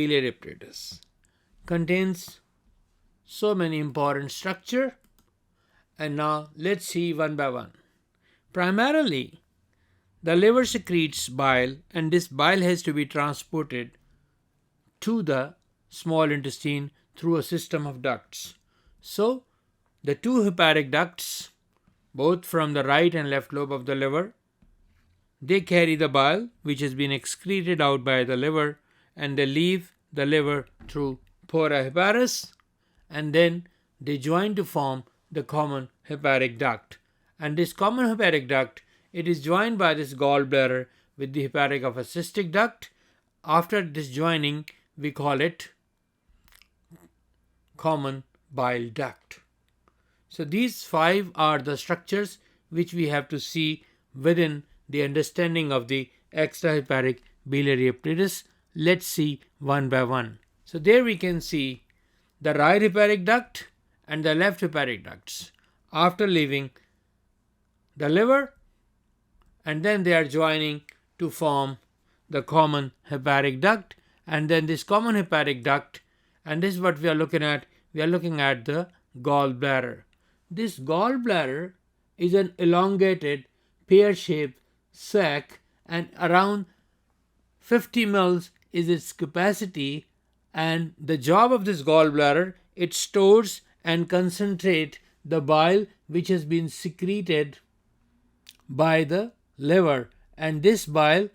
biliary apparatus contains so many important structure, and now let's see one by one. Primarily, the liver secretes bile, and this bile has to be transported to the small intestine through a system of ducts. So, the two hepatic ducts, both from the right and left lobe of the liver, they carry the bile which has been excreted out by the liver, and they leave the liver through porta heparis, and then they join to form the common hepatic duct. And this common hepatic duct, it is joined by this gallbladder with the hepatic of a cystic duct. After this joining, we call it common bile duct. So these five are the structures which we have to see within the understanding of the extrahepatic biliary apparatus. Let's see one by one. So there we can see the right hepatic duct and the left hepatic ducts after leaving the liver, and then they are joining to form the common hepatic duct, and then this common hepatic duct, and this is what we are looking at. We are looking at the gallbladder. This gallbladder is an elongated pear-shaped sac, and around 50 mils is its capacity, and the job of this gallbladder, it stores and concentrates the bile which has been secreted by the liver, and this bile,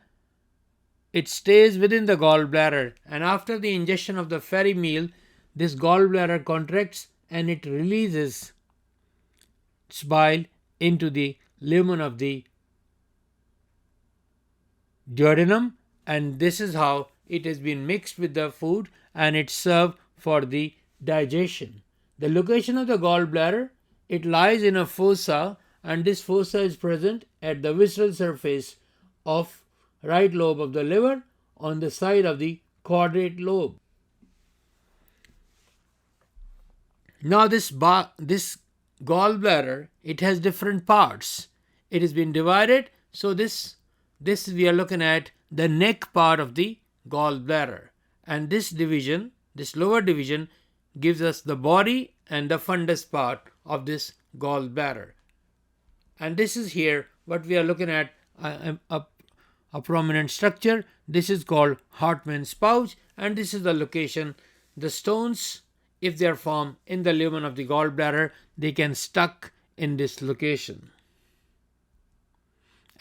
it stays within the gallbladder, and after the ingestion of the fatty meal, this gallbladder contracts and it releases its bile into the lumen of the duodenum, and this is how it has been mixed with the food and it's served for the digestion. The location of the gallbladder, it lies in a fossa, and this fossa is present at the visceral surface of right lobe of the liver on the side of the quadrate lobe. Now this gallbladder, it has different parts. It has been divided, so this we are looking at the neck part of the gallbladder, and this division, this lower division, gives us the body and the fundus part of this gallbladder. And this is here what we are looking at, a prominent structure. This is called Hartmann's pouch, and this is the location. The stones, if they are formed in the lumen of the gallbladder, they can stuck in this location.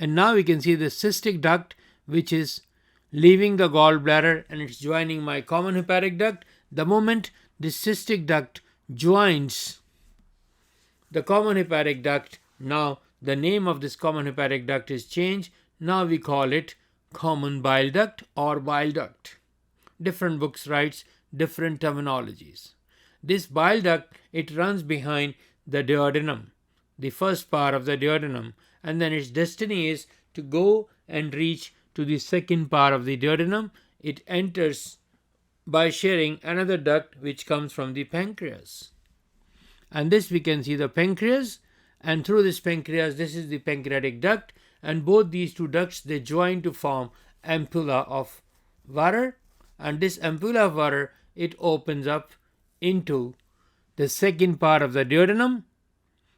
And now we can see the cystic duct which is leaving the gallbladder and it's joining my common hepatic duct. The moment this cystic duct joins the common hepatic duct, now the name of this common hepatic duct is changed. Now we call it common bile duct or bile duct. Different books writes different terminologies. This bile duct, it runs behind the duodenum, the first part of the duodenum, and then its destiny is to go and reach to the second part of the duodenum. It enters by sharing another duct which comes from the pancreas. And this we can see the pancreas, and through this pancreas, this is the pancreatic duct, and both these two ducts, they join to form ampulla of Varer, and this ampulla of Varer, it opens up into the second part of the duodenum.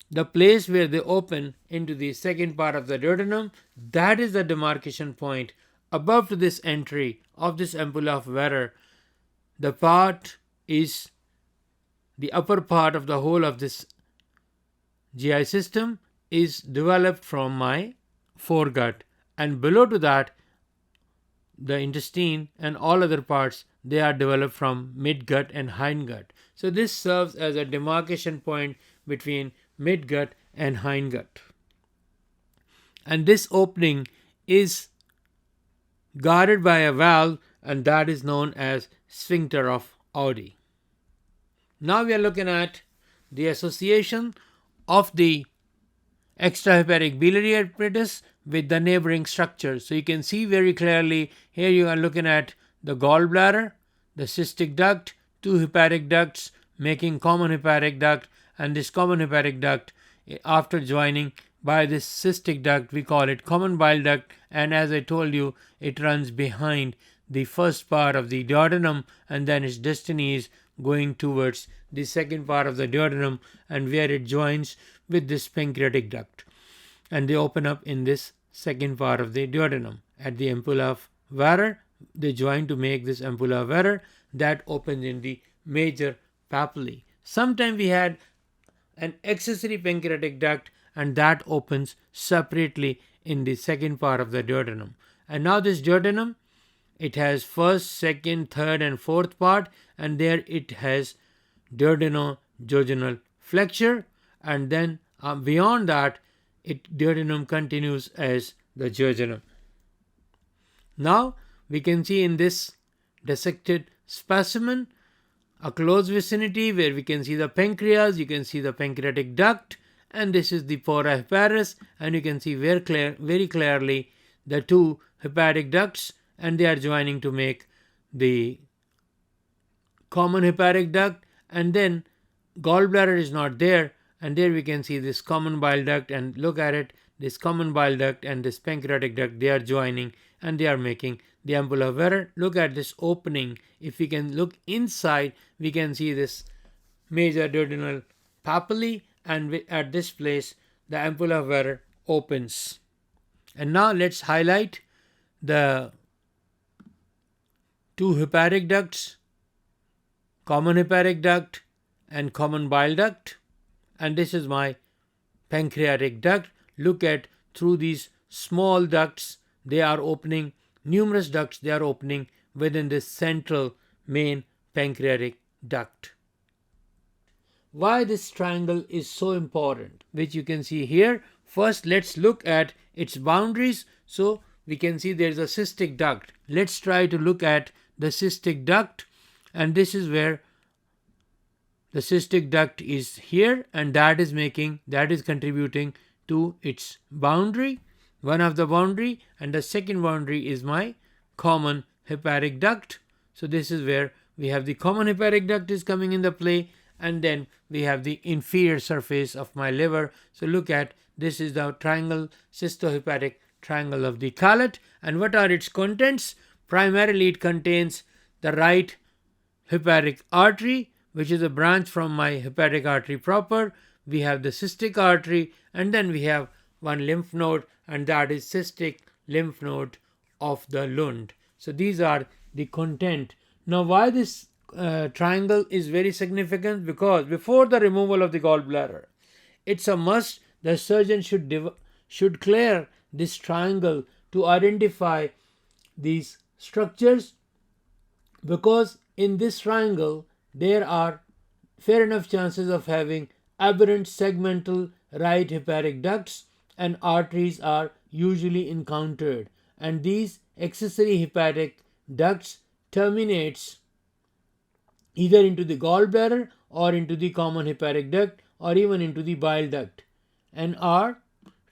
The place where they open into the second part of the duodenum, that is the demarcation point. Above to this entry of this ampulla of Varer, the part is the upper part of the whole of this GI system is developed from my foregut, and below to that, the intestine and all other parts, they are developed from midgut and hindgut. So this serves as a demarcation point between midgut and hindgut. And this opening is guarded by a valve, and that is known as sphincter of Oddi. Now we are looking at the association of the extrahepatic biliary apparatus with the neighboring structures. So you can see very clearly here you are looking at the gallbladder, the cystic duct, two hepatic ducts making common hepatic duct, and this common hepatic duct, after joining by this cystic duct, we call it common bile duct, and as I told you, it runs behind the first part of the duodenum, and then its destiny is going towards the second part of the duodenum, and where it joins with this pancreatic duct, and they open up in this second part of the duodenum. At the ampulla of Varer, they join to make this ampulla of Varer that opens in the major papillae. Sometimes we had an accessory pancreatic duct, and that opens separately in the second part of the duodenum. And now this duodenum, it has first, second, third and fourth part, and there it has duodenojejunal flexure, and then beyond that duodenum continues as the jejunum. Now we can see in this dissected specimen a close vicinity where we can see the pancreas, you can see the pancreatic duct, and this is the pora heparis, and you can see very clearly the two hepatic ducts, and they are joining to make the common hepatic duct, and then gallbladder is not there, and there we can see this common bile duct, and look at it, this common bile duct and this pancreatic duct, they are joining and they are making the ampulla of Varer. Look at this opening. If we can look inside, we can see this major duodenal papillae, and at this place the ampulla of Varer opens. And now let's highlight the two hepatic ducts, common hepatic duct and common bile duct, and this is my pancreatic duct. Look at through these small ducts, they are opening, numerous ducts they are opening within this central main pancreatic duct. Why this triangle is so important, which you can see here. First, let's look at its boundaries. So we can see there is a cystic duct. Let's try to look at the cystic duct, and this is where the cystic duct is here, and that is contributing to its boundary, one of the boundary, and the second boundary is my common hepatic duct. So this is where we have the common hepatic duct is coming in the play, and then we have the inferior surface of my liver. So look at, this is the triangle, cystohepatic triangle of the Collet, and what are its contents? Primarily it contains the right hepatic artery, which is a branch from my hepatic artery proper. We have the cystic artery, and then we have one lymph node, and that is cystic lymph node of the Lund. So these are the content. Now why this triangle is very significant? Because before the removal of the gallbladder, it's a must the surgeon should clear this triangle to identify these structures, because in this triangle there are fair enough chances of having aberrant segmental right hepatic ducts, and arteries are usually encountered, and these accessory hepatic ducts terminates either into the gallbladder or into the common hepatic duct or even into the bile duct, and are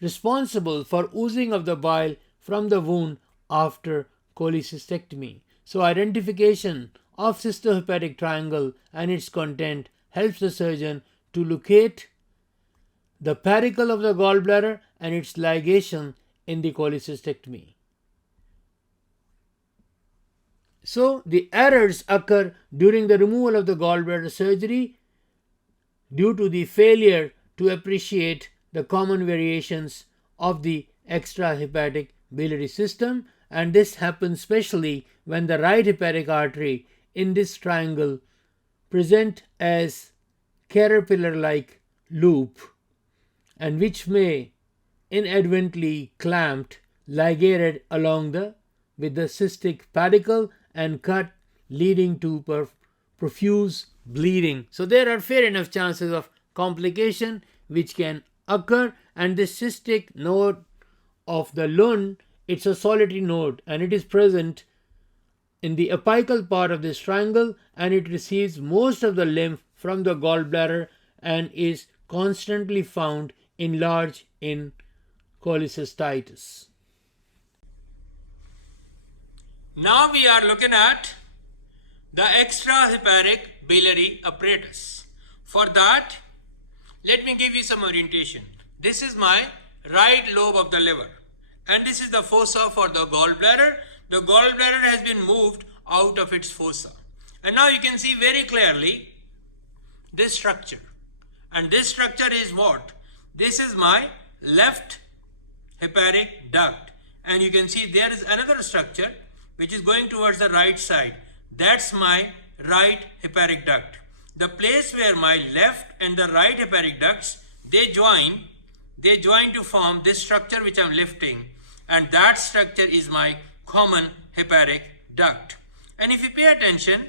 responsible for oozing of the bile from the wound after cholecystectomy. So identification of cystohepatic triangle and its content helps the surgeon to locate the pericle of the gallbladder and its ligation in the cholecystectomy. So the errors occur during the removal of the gallbladder surgery due to the failure to appreciate the common variations of the extrahepatic biliary system, and this happens especially when the right hepatic artery in this triangle present as caterpillar-like loop, and which may inadvertently clamped, ligated along with the cystic pedicle and cut, leading to profuse bleeding. So there are fair enough chances of complication which can occur, and the cystic node of the Lund, it's a solitary node and it is present in the apical part of this triangle, and it receives most of the lymph from the gallbladder and is constantly found enlarged in cholecystitis. Now we are looking at the extrahepatic biliary apparatus. For that, let me give you some orientation. This is my right lobe of the liver, and this is the fossa for the gallbladder. the gallbladder has been moved out of its fossa. And now you can see very clearly this structure. And this structure is what? This is my left hepatic duct. And you can see there is another structure which is going towards the right side. That's my right hepatic duct. The place where my left and the right hepatic ducts, they join to form this structure which I'm lifting, and that structure is my common hepatic duct. And if you pay attention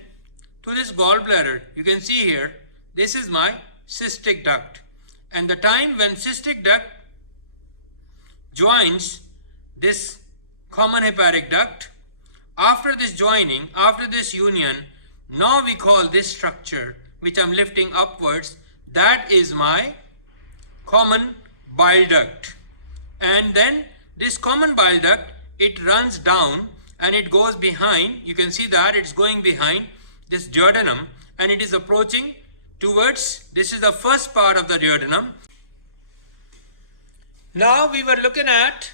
to this gallbladder, you can see here, this is my cystic duct. And the time when cystic duct joins this common hepatic duct, after this joining, after this union, now we call this structure which I'm lifting upwards, that is my common bile duct. And then this common bile duct, it runs down and it goes behind. You can see that it's going behind this duodenum and it is approaching towards, this is the first part of the duodenum. Now we were looking at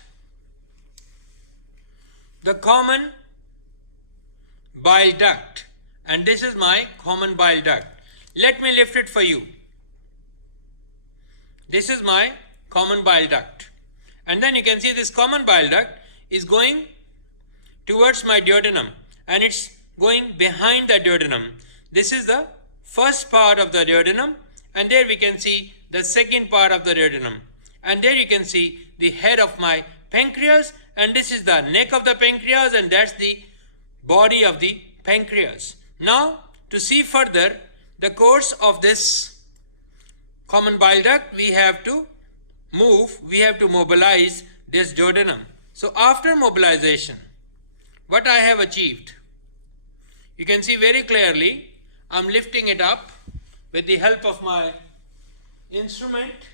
the common bile duct, and this is my common bile duct. Let me lift it for you. This is my common bile duct, and then you can see this common bile duct is going towards my duodenum and it's going behind the duodenum. This is the first part of the duodenum, and there we can see the second part of the duodenum, and there you can see the head of my pancreas, and this is the neck of the pancreas, and that's the body of the pancreas. Now to see further the course of this common bile duct, we have to mobilize this duodenum. So after mobilization, what I have achieved, you can see very clearly, I'm lifting it up with the help of my instrument,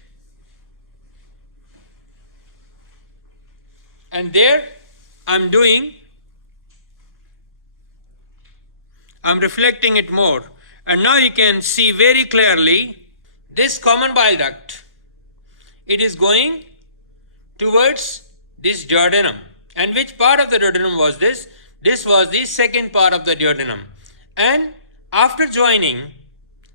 and there I'm reflecting it more, and now you can see very clearly this common bile duct, it is going towards this duodenum. And which part of the duodenum was this? This was the second part of the duodenum. And after joining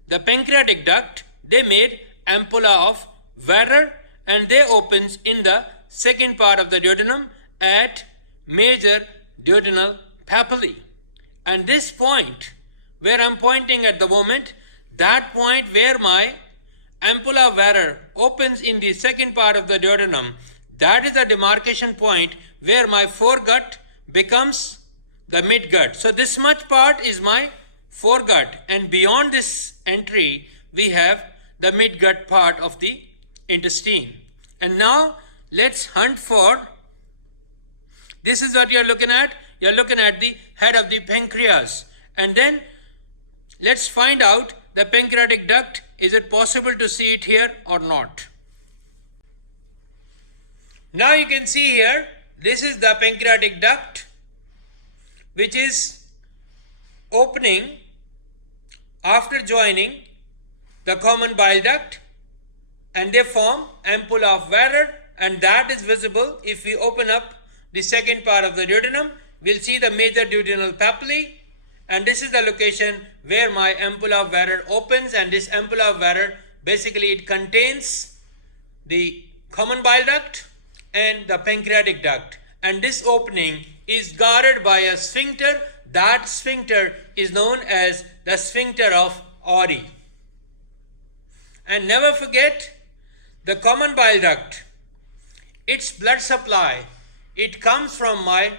the pancreatic duct, they made ampulla of Varer, and they opens in the second part of the duodenum at major duodenal papillae. And this point where I'm pointing at the moment, that point where my ampulla Varer opens in the second part of the duodenum, that is the demarcation point where my foregut becomes the midgut. So this much part is my foregut, and beyond this entry we have the midgut part of the intestine. And now let's hunt for, this is what you're looking at. You're looking at the head of the pancreas, and then let's find out the pancreatic duct. Is it possible to see it here or not? Now you can see here, this is the pancreatic duct which is opening after joining the common bile duct, and they form ampulla of Varer, and that is visible if we open up the second part of the duodenum. We'll see the major duodenal papillae, and this is the location where my ampulla of Varer opens, and this ampulla of Varer, basically it contains the common bile duct and the pancreatic duct, and this opening is guarded by a sphincter. That sphincter is known as the sphincter of Oddi. And never forget, the common bile duct, its blood supply, it comes from my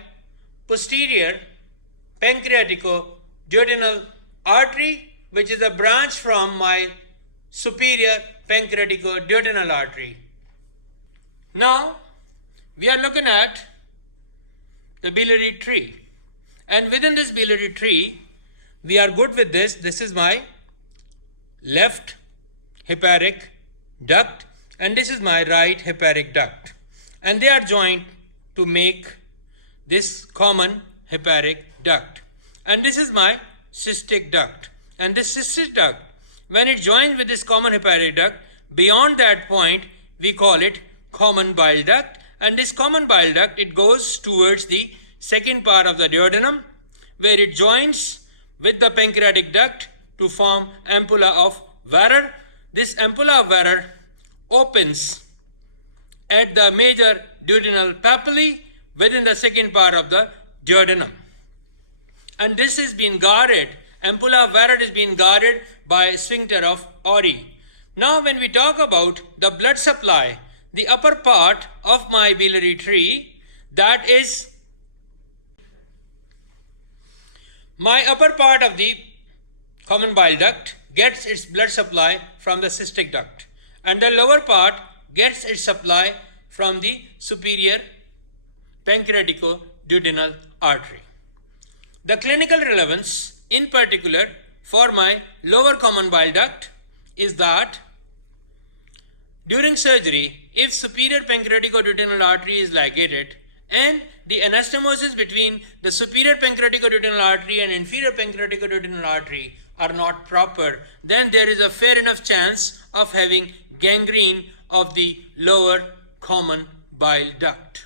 posterior pancreatico-duodenal artery, which is a branch from my superior pancreatico-duodenal artery. Now we are looking at the biliary tree, and within this biliary tree we are good with this. This is my left hepatic duct, and this is my right hepatic duct, and they are joined to make this common hepatic duct. And this is my cystic duct, and this cystic duct, when it joins with this common hepatic duct, beyond that point we call it common bile duct, and this common bile duct, it goes towards the second part of the duodenum, where it joins with the pancreatic duct to form ampulla of Varer. This ampulla of Varer opens at the major duodenal papillae within the second part of the duodenum. And this is being guarded, ampulla of Varer is being guarded by sphincter of Ori. Now when we talk about the blood supply, the upper part of my biliary tree, that is my upper part of the common bile duct gets its blood supply from the cystic duct, and the lower part gets its supply from the superior pancreatico-duodenal artery. The clinical relevance in particular for my lower common bile duct is that during surgery, if superior pancreatico-duodenal artery is ligated and the anastomosis between the superior pancreatico-duodenal artery and inferior pancreatico-duodenal artery are not proper, then there is a fair enough chance of having gangrene of the lower common bile duct.